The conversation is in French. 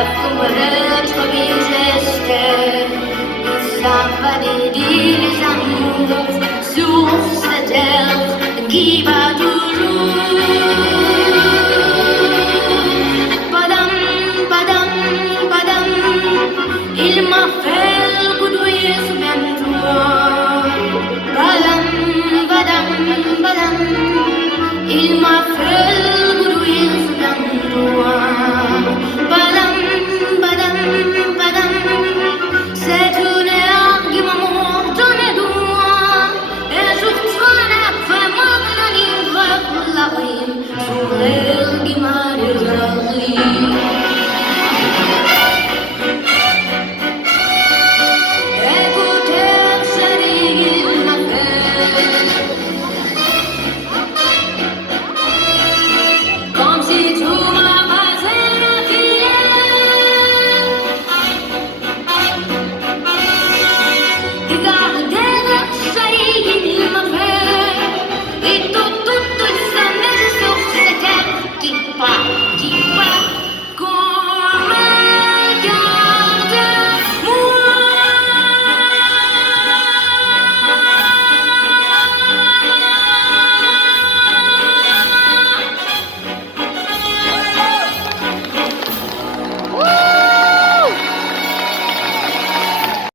être bigesté, s'invalider les amours sur cette terre qui va toujours. Padam, padam, padam, il m'a fait coudoyer sous même toit. Padam, padam, padam, il m'a fait coudoyer sous même toit. C'est une heure qui m'a donné de moi. Et je traîne après moi la ligne pour la rime.